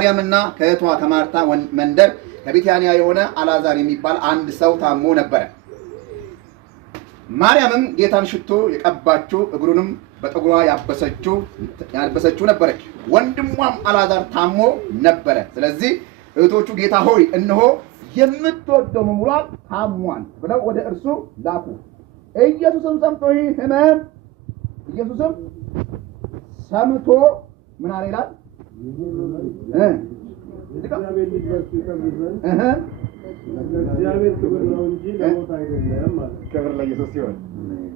ከማርያምና ከእህቷ ከማርታ መንደር ከቢታንያ የሆነ አልዓዛር የሚባል አንድ ሰው ታሞ ነበረ። ማርያምም ጌታን ሽቶ የቀባችው እግሩንም በጠጉሯ ያበሰችው ነበረች። ወንድሟም አልዓዛር ታሞ ነበረ። ስለዚህ እህቶቹ ጌታ ሆይ እነሆ የምትወደው መሙሏል ታሟል ብለው ወደ እርሱ ላኩ። ኢየሱስም ሰምቶ ይህ ሕመም ኢየሱስም ሰምቶ ምን አለ ይላል? እግዚአብሔር ክብር ነው እንጂ ለሞት አይደለም ማለት ክብር ለኢየሱስ ይሁን።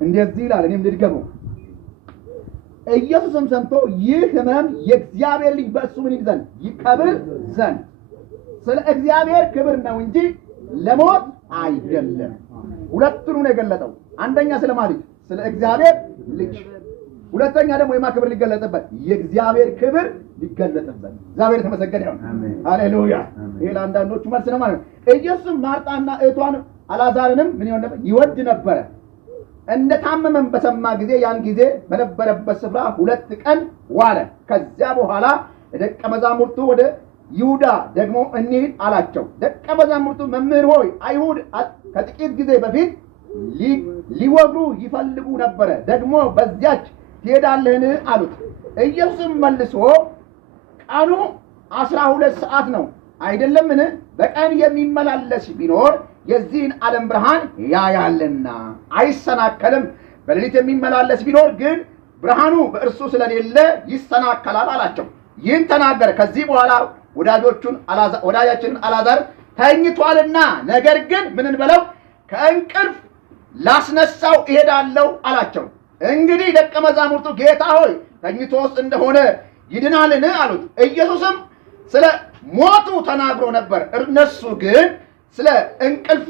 እንደዚህ ይላል። እኔም ልድገመው። ኢየሱስም ሰምቶ ይህ ሕመም የእግዚአብሔር ልጅ በእሱ ምን ይል ዘንድ ይከብር ዘንድ ስለ እግዚአብሔር ክብር ነው እንጂ ለሞት አይደለም። ሁለቱንም ነው የገለጠው። አንደኛ ስለማለት ስለ እግዚአብሔር ልጅ፣ ሁለተኛ ደግሞ የማክብር ሊገለጥበት የእግዚአብሔር ክብር ሊገለጥበት። እግዚአብሔር የተመሰገነ ይሁን። ሃሌሉያ። ይሄ ለአንዳንዶቹ መልስ ነው ማለት ነው። ኢየሱስ ማርታና እህቷን አልዓዛርንም ምን ይሆን ነበር? ይወድ ነበረ። እንደ ታመመም በሰማ ጊዜ ያን ጊዜ በነበረበት ስፍራ 2 ቀን ዋለ። ከዚያ በኋላ ደቀ መዛሙርቱ ወደ ይሁዳ ደግሞ እንሂድ አላቸው። ደቀ መዛሙርቱ መምህር ሆይ አይሁድ ከጥቂት ጊዜ በፊት ሊወግሩ ይፈልጉ ነበረ፣ ደግሞ በዚያች ትሄዳለህን አሉት። ኢየሱስም መልሶ ቀኑ 12 ሰዓት ነው አይደለምን? በቀን የሚመላለስ ቢኖር የዚህን ዓለም ብርሃን ያያልና አይሰናከልም። በሌሊት የሚመላለስ ቢኖር ግን ብርሃኑ በእርሱ ስለሌለ ይሰናከላል አላቸው። ይህን ተናገረ። ከዚህ በኋላ ወዳጃችንን አልዓዛር ተኝቷልና፣ ነገር ግን ምን እንበለው? ከእንቅልፍ ላስነሳው እሄዳለሁ አላቸው። እንግዲህ ደቀ መዛሙርቱ ጌታ ሆይ ተኝቶስ እንደሆነ ይድናልን አሉት። ኢየሱስም ስለ ሞቱ ተናግሮ ነበር፣ እነሱ ግን ስለ እንቅልፍ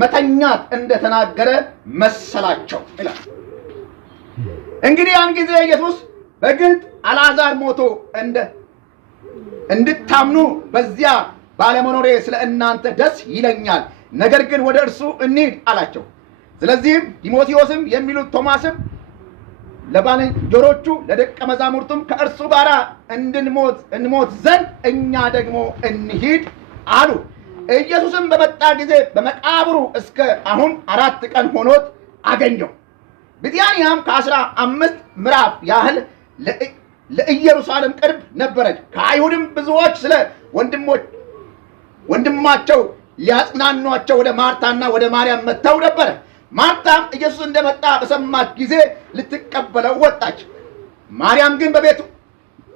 መተኛት እንደተናገረ መሰላቸው ይላል። እንግዲህ ያን ጊዜ ኢየሱስ በግልጥ አልዓዛር ሞቶ እንድታምኑ በዚያ ባለመኖሬ ስለ እናንተ ደስ ይለኛል፣ ነገር ግን ወደ እርሱ እንሂድ አላቸው። ስለዚህም ዲሞቴዎስም የሚሉት ቶማስም ለባልንጀሮቹ ለደቀ መዛሙርቱም ከእርሱ ጋር እንሞት ዘንድ እኛ ደግሞ እንሂድ አሉ። ኢየሱስም በመጣ ጊዜ በመቃብሩ እስከ አሁን 4 ቀን ሆኖት አገኘው። ቢታንያም ከ15 ምዕራፍ ያህል ለኢየሩሳሌም ቅርብ ነበረች። ከአይሁድም ብዙዎች ስለ ወንድማቸው ሊያጽናኗቸው ወደ ማርታና ወደ ማርያም መጥተው ነበረ። ማርታም ኢየሱስ እንደመጣ በሰማች ጊዜ ልትቀበለው ወጣች። ማርያም ግን በቤቱ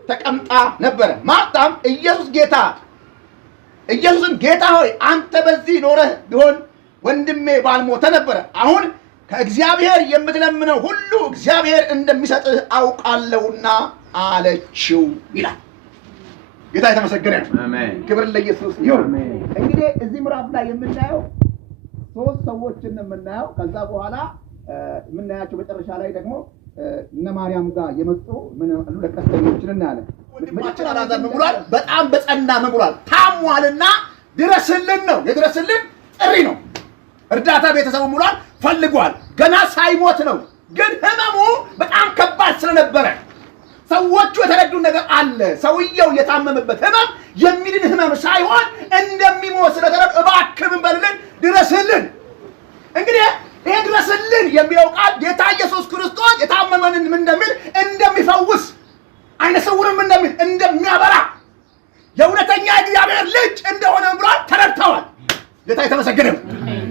ተቀምጣ ነበረ። ማርታም ኢየሱስን ጌታ ሆይ አንተ በዚህ ኖረህ ቢሆን ወንድሜ ባልሞተ ነበረ። አሁን ከእግዚአብሔር የምትለምነው ሁሉ እግዚአብሔር እንደሚሰጥህ አውቃለሁና አለችው ይላል። ጌታ የተመሰገነ ነው። ክብር ለኢየሱስ ይሁን። እንግዲህ እዚህ ምዕራፍ ላይ የምናየው 3 ሰዎችን የምናየው። ከዛ በኋላ የምናያቸው መጨረሻ ላይ ደግሞ እነ ማርያም ጋር የመጡ ምን አሉ ለቀስተኞችን እናያለን። ወንድማችን አልዓዛር መሙሏል፣ በጣም በጸና መሙሏል፣ ታሟልና ድረስልን ነው። የድረስልን ጥሪ ነው። እርዳታ ቤተሰቡ ሙሏል ፈልጓል። ገና ሳይሞት ነው። ግን ህመሙ በጣም ከባድ ስለነበረ ሰዎቹ የተረዱ ነገር አለ። ሰውየው የታመመበት ህመም የሚድን ህመም ሳይሆን እንደሚሞት ስለተረዱ እባክህ በልልን ድረስልን። እንግዲህ ይሄ ድረስልን የሚለው ቃል ጌታ ኢየሱስ ክርስቶስ የታመመንን ምን እንደሚል እንደሚፈውስ፣ አይነ ስውርም እንደሚል እንደሚያበራ፣ የእውነተኛ እግዚአብሔር ልጅ እንደሆነ ብሏል ተረድተዋል። ጌታ የተመሰገነ ይሁን።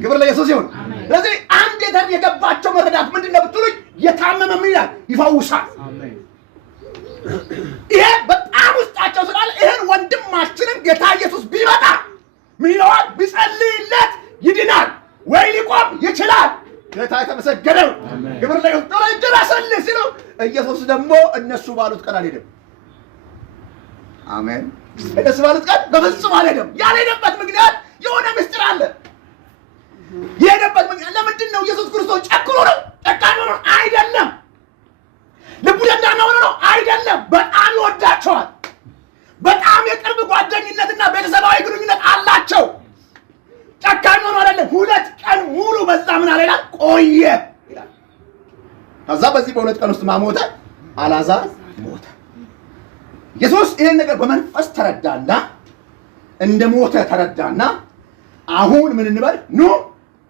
ክብር ለኢየሱስ ይሁን። ስለዚህ አንድ የገባቸው መረዳት ምንድነው ብትሉኝ የታመመ ምን ይላል? ይፈውሳል። ይሄ በጣም ውስጣቸው ስላለ ይሄን ወንድማችንን ጌታ ኢየሱስ ቢመጣ ምን ይለዋል? ቢጸልይለት ይድናል ወይ ሊቆም ይችላል። ጌታ የተመሰገነ ይሁን። ክብር ለኢየሱስ ይሁን። ድረስልኝ ሲለው ኢየሱስ ደግሞ እነሱ ባሉት ቀን አልሄደም። አሜን። እነሱ ባሉት ቀን በፍጹም አልሄደም። ያልሄደበት ምክንያት የሆነ ምስጢር አለ። የሄደበት ምክንያት ለምንድን ነው? ኢየሱስ ክርስቶስ ጨክኖ ነው? ጨካኝ ነው? አይደለም። ልቡ ደንዳና ሆኖ ነው? አይደለም። በጣም ይወዳቸዋል። በጣም የቅርብ ጓደኝነትና ቤተሰባዊ ግንኙነት አላቸው። ጨካኝ ሆኖ አይደለም። 2 ቀን ሙሉ በዛ ምን አለ ይላል? ቆየ ይላል። ከዛ በዚህ በ2 ቀን ውስጥ ማሞተ አልዓዛር ሞተ። ኢየሱስ ይህን ነገር በመንፈስ ተረዳና እንደ ሞተ ተረዳና አሁን ምን እንበል? ኑ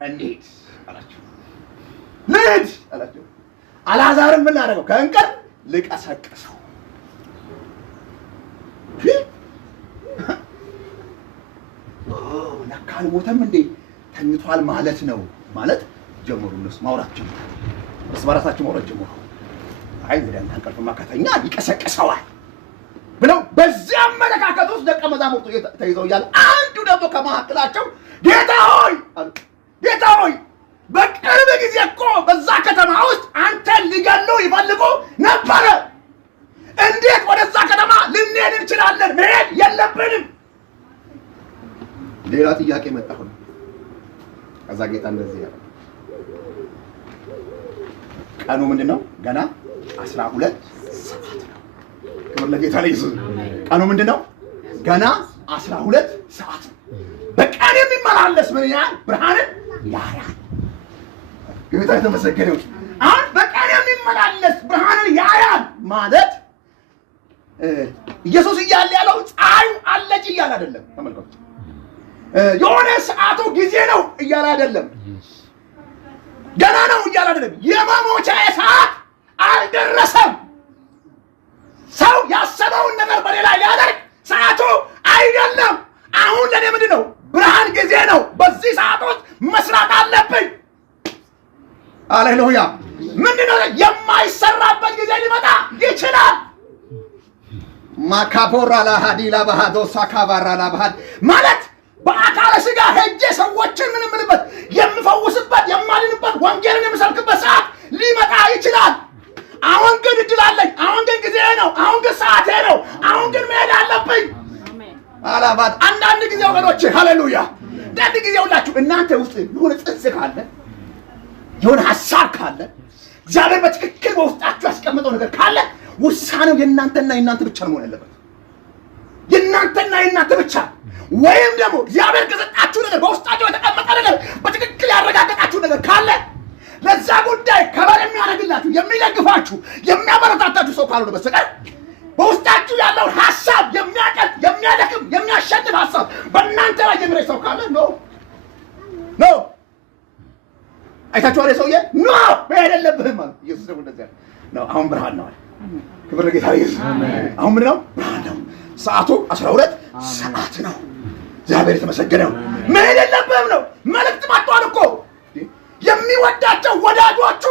እንሂድ አላቸው። ልሂድ አላቸው። አልዓዛርን ምን ላደረገው? ከእንቅልፍ ልቀሰቅሰው። ለካ አልሞተም እንዴ ተኝቷል ማለት ነው ማለት ጀመሩ። እነሱ ማውራት ጀመሩ። እርስ በራሳቸው ማውራት ጀመሩ። አይ እንግዲህ እንቅልፍማ ከተኛ ይቀሰቅሰዋል ብለው በዚህ አመለካከት ውስጥ ደቀ መዛሙርቱ ተይዘው እያለ አንዱ ደግሞ ከመካከላቸው ጌታ ሆይ አሉ። ጌታ ሆይ በቅርብ ጊዜ እኮ በዛ ከተማ ውስጥ አንተን ሊገሉ ይፈልጉ ነበረ። እንዴት ወደዛ ከተማ ልንሄድ እንችላለን? መሄድ የለብንም። ሌላ ጥያቄ መጣሁ። ከዛ ጌታ እንደዚህ ያለ ቀኑ ምንድነው? ገና 12 ሰዓት ነው። ክብር ለጌታ ለኢየሱስ። ቀኑ ምንድነው? ገና 12 ሰዓት ነው። በቀን የሚመላለስ ምን ያህል ብርሃንን ያያል። ጌታ የተመሰገነ ይሁን። አሁን በቀን የሚመላለስ ብርሃንን ያያል ማለት ኢየሱስ እያለ ያለው ፀሐዩ አለች እያለ አይደለም። ተመልከቱ። የሆነ ሰዓቱ ጊዜ ነው እያለ አይደለም። ገና ነው እያለ አይደለም። የመሞቻ ሰዓት አልደረሰም። ሰው ያሰበውን ነገር በሌላ ሊያደርግ ሰዓቱ አይደለም። አሁን ለኔ ምንድን ነው? ብርሃን ጊዜ ነው። በዚህ ሰዓት ውስጥ መስራት አለብኝ። ሃሌሉያ። ምንድን ነው? የማይሰራበት ጊዜ ሊመጣ ይችላል። ማካቦራ ላሃዲላ ባሃዶ ሳካባራ ላባሃድ ማለት በአካለ ስጋ ሄጄ ሰዎችን ምን ምልበት የምፈውስበት የማልንበት ወንጌልን የምሰብክበት ሰዓት ሊመጣ ይችላል። አሁን ግን እድል አለኝ። አሁን ግን ጊዜ ነው። አሁን ግን ሰዓቴ ነው። አሁን ግን መሄድ አለብኝ። አላባት አንዳንድ ጊዜ ወገኖቼ ሃሌሉያ፣ አንዳንድ ጊዜ ሁላችሁ እናንተ ውስጥ የሆነ ጽንስ ካለ የሆነ ሐሳብ ካለ እግዚአብሔር በትክክል በውስጣችሁ ያስቀመጠው ነገር ካለ ውሳኔው የእናንተና የእናንተ ብቻ መሆን ያለበት። የእናንተና የእናንተ ብቻ። ወይም ደግሞ እግዚአብሔር ከሰጣችሁ ነገር በውስጣችሁ የተቀመጠ ነገር በትክክል ያረጋገጣችሁ ነገር ካለ ለዛ ጉዳይ ከበር የሚያደርግላችሁ የሚደግፋችሁ የሚያበረታታችሁ ሰው ካልሆነ በስተቀር በውስጣችሁ ያለውን ሐሳብ የሚያቀል የሚያደክም የሚያሸንፍ ሐሳብ በእናንተ ላይ የሚረጭ ሰው ካለ ኖ አይታችኋል። ሰውዬ ኖ መሄድ የለብህም ማለት ኢየሱስ ደግሞ እንደዚያ ነው። አሁን ብርሃን ነው። ክብር ለጌታ ይሁን። አሁን ምንድን ነው? ብርሃን ነው። ሰዓቱ 12 ሰዓት ነው። እግዚአብሔር የተመሰገነ ነው። መሄድ የለብህም ነው። መልእክት መጥቷል እኮ። የሚወዳቸው ወዳጆቹ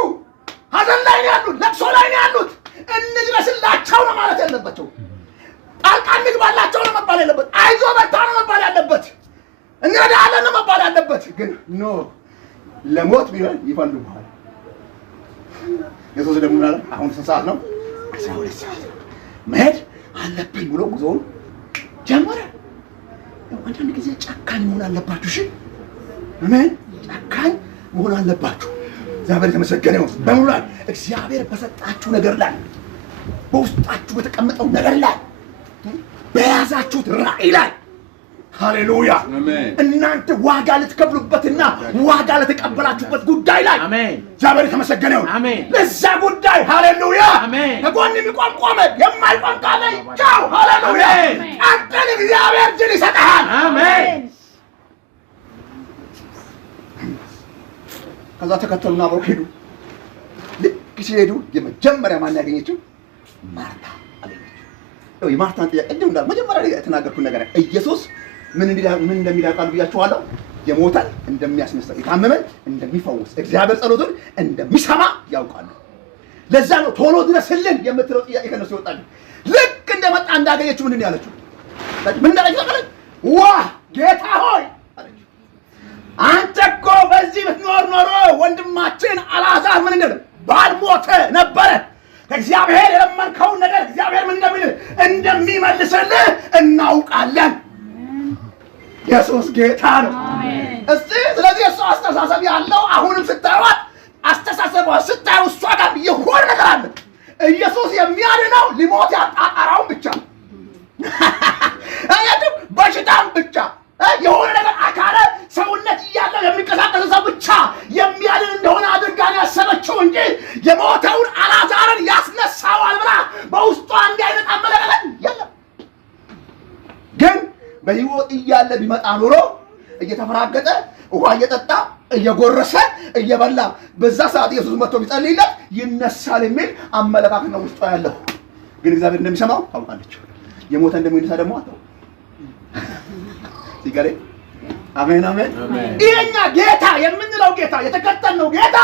ሀዘን ላይ ነው ያሉት፣ ለቅሶ ላይ ነው ያሉት። እንድረስላቸው ነው ማለት ያለባቸው። ጣልቃ እንግባላቸው ነው መባል ያለበት። አይዞ በርታ ነው መባል ያለበት። እንረዳለን ነው መባል ያለበት። ግን ኖ ለሞት ቢሆን ይፈልጉሃል። ኢየሱስ ደግሞ ምናለ አሁን ስንት ሰዓት ነው? 12 ሰዓት ነው። መሄድ አለብኝ ብሎ ጉዞውን ጀመረ። አንዳንድ ጊዜ ጨካኝ መሆን አለባችሁ። እሺ አሜን። ጨካኝ መሆን አለባችሁ። እግዚአብሔር የተመሰገነ ይሁን። በሙሉ ላይ እግዚአብሔር በሰጣችሁ ነገር ላይ በውስጣችሁ በተቀመጠው ነገር ላይ በያዛችሁት ራዕይ ላይ ሃሌሉያ እናንተ ዋጋ ልትከፍሉበትና ዋጋ ለተቀበላችሁበት ጉዳይ ላይ እግዚአብሔር የተመሰገነ ይሁን። ለዛ ጉዳይ ሃሌሉያ ከጎን የሚቆም ቆመ፣ የማይቆም ካለ ቻው። ሃሌሉያ አንተን እግዚአብሔር ድል ይሰጥሃል። አሜን። ከዛ ተከተሉና አብረው ሄዱ። ልክ ሲሄዱ የመጀመሪያ ማን ያገኘችው? ማርታ አገኘችው። የማርታን ጥያቄ እንደው እንዳል መጀመሪያ የተናገርኩት ነገር ኢየሱስ ምን እንደሚል ቃል ብያችኋለሁ። የሞተን እንደሚያስነሳ፣ የታመመን እንደሚፈውስ፣ እግዚአብሔር ጸሎቱን እንደሚሰማ ያውቃሉ። ለዛ ነው ቶሎ ድረስልን የምትለው ጥያቄ ከነሱ ይወጣል። ልክ እንደመጣ እንዳገኘችው ምንድን ያለችው? ምን እንዳለችው? ዋ ጌታ ሆይ አለችው፣ አንተ እኮ በዚህ ብትኖር ኖሮ ወንድማችን አልዓዛር ምን እንደሆነ ባልሞተ ነበረ። ከእግዚአብሔር የለመንከውን ነገር እግዚአብሔር ምን እንደሚል እንደሚመልስልህ እናውቃለን። ኢየሱስ ጌታ ነው። እስቲ ስለዚህ እሱ አስተሳሰብ ያለው አሁንም ስታዩት አስተሳሰቧ ስታዩ እሷ ጋር የሆነ ነገር አለ። ኢየሱስ የሚያድነው ሊሞት ያጣጣራውን ብቻ አያችሁ፣ በሽታም ብቻ የሆነ ነገር አካለ ሰውነት እያለው የሚንቀሳቀስ ሰው ብቻ የሚያድን እንደሆነ አድርጋ ያሰበችው እንጂ የሞተውን አልዓዛርን ያስነሳዋል ብላ በውስጧ እንዲህ አይነት አመለካከት የለም። እያለ ቢመጣ ኖሮ እየተፈራገጠ ውሃ እየጠጣ እየጎረሰ እየበላ በዛ ሰዓት ኢየሱስ መጥቶ ቢጸልይለት ይነሳል የሚል አመለካከት ነው ውስጡ ያለው። ግን እግዚአብሔር እንደሚሰማው ታውቃለች። የሞተ እንደሚነሳ ደግሞ አታውቅም። ሲገሬ አሜን አሜን። ይሄኛ ጌታ የምንለው ጌታ የተከተልነው ጌታ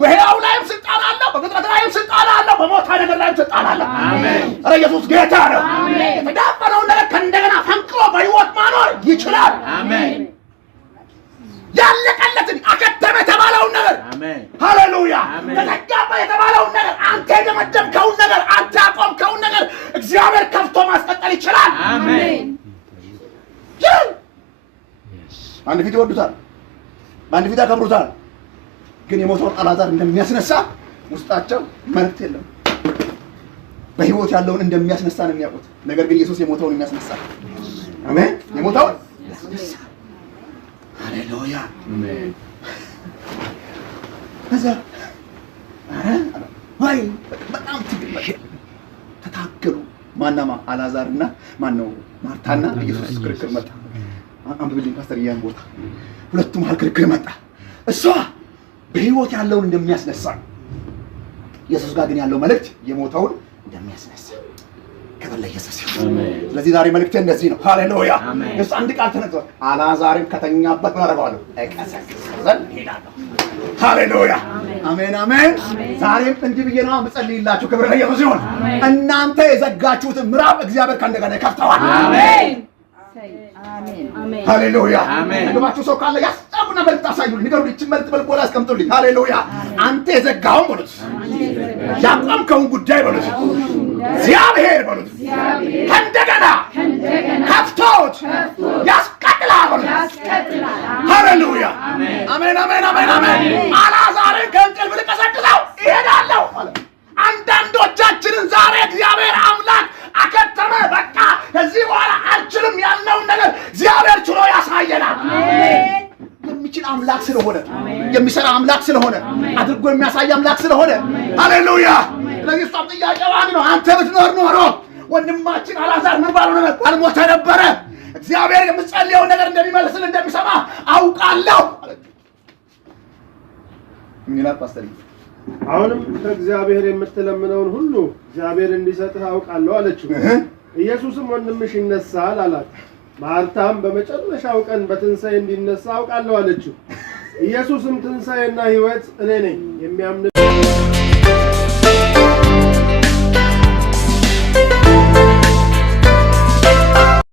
በሕያው ላይም ስልጣን አለው፣ በፍጥረት ላይም ስልጣን አለው፣ በሞታ ነገር ላይም ስልጣን አለው። አሜን። ኧረ ኢየሱስ ጌታ ነው። አሜን። የተዳፈነውን ነገር ከእንደገና ፈንቅሎ በሕይወት ማኖር ይችላል። አሜን። ያለቀለትን አከተመ የተባለውን ነገር አሜን፣ ሃሌሉያ። ተዘጋባ የተባለውን ነገር አንተ የደመደምከውን ነገር አንተ ያቆምከውን ነገር እግዚአብሔር ከፍቶ ማስቀጠል ይችላል። አሜን። አንድ ፊት ይወዱታል፣ በአንድ ፊት ያከብሩታል። ግን የሞተውን አልዓዛር እንደሚያስነሳ ውስጣቸው መልእክት የለም። በሕይወት ያለውን እንደሚያስነሳ ነው የሚያውቁት። ነገር ግን ኢየሱስ የሞተውን የሚያስነሳ አሜን፣ የሞተውን ያስነሳ ሃሌሉያ አሜን። ከዛ ወይ በጣም ተታገሉ። ማናማ አልዓዛርና ማነው ማርታና ኢየሱስ ክርክር መጣ። አንብብልኝ ፓስተር ያን ቦታ ሁለቱም መሀል ክርክር መጣ። እሷ በሕይወት ያለውን እንደሚያስነሳ፣ ኢየሱስ ጋር ግን ያለው መልእክት የሞተውን እንደሚያስነሳ። ክብር ለኢየሱስ ይሁን። ስለዚህ ዛሬ መልእክቴ እንደዚህ ነው። ሃሌሉያ። እሱ አንድ ቃል ተነግሯል። አልዓዛርን ከተኛበት ምን አደርገዋለሁ? እቀሰቅሰው ዘንድ እሄዳለሁ። ሃሌሉያ አሜን አሜን። ዛሬም እንዲህ ብዬ ነው የምጸልይላችሁ። ክብር ለኢየሱስ ይሁን። እናንተ የዘጋችሁትን ምዕራፍ እግዚአብሔር ከእንደገና ይከፍተዋል። አሜን አሜን ሃሌሉያ። ደግማችሁ ሰው ካለ ያስጣቁና መልእክት አሳዩልኝ፣ ንገሩልኝ። ይህችን መልእክት በልቦና ያስቀምጡልኝ። ሃሌሉያ። አንተ የዘጋኸውን በሉት፣ ያቆምከውን ጉዳይ በሉት፣ እግዚአብሔር በሉት ከእንደገና ከፍቶት ያስቀጥላል በሉት። ሃሌሉያ አሜን አሜን አሜን አሜን። አልዓዛርን ከእንቅልፍ ልቀሰቅሰው እሄዳለሁ አለ። አንዳንዶቻችንን ዛሬ እግዚአብሔር አምላክ አከተመ፣ በቃ ከዚህ በኋላ አልችልም ያልነውን ነገር እግዚአብሔር ችሎ ያሳየናል። አሜን። የሚችል አምላክ ስለሆነ፣ የሚሰራ አምላክ ስለሆነ፣ አድርጎ የሚያሳይ አምላክ ስለሆነ ሃሌሉያ። ስለዚህ እሷም ጥያቄው አንድ ነው። አንተ ብትኖር ኖሮ ወንድማችን አልዓዛር ምን ባልሞተ ነበረ። እግዚአብሔር የምትጸልየውን ነገር እንደሚመልስል እንደሚሰማ አውቃለሁ። ምን ፓስተር አሁንም ከእግዚአብሔር የምትለምነውን ሁሉ እግዚአብሔር እንዲሰጥህ አውቃለሁ አለችው። ኢየሱስም ወንድምሽ ይነሳል አላት። ማርታም በመጨረሻው ቀን በትንሣኤ እንዲነሳ አውቃለሁ አለችው። ኢየሱስም ትንሣኤና ሕይወት እኔ ነኝ፣ የሚያምን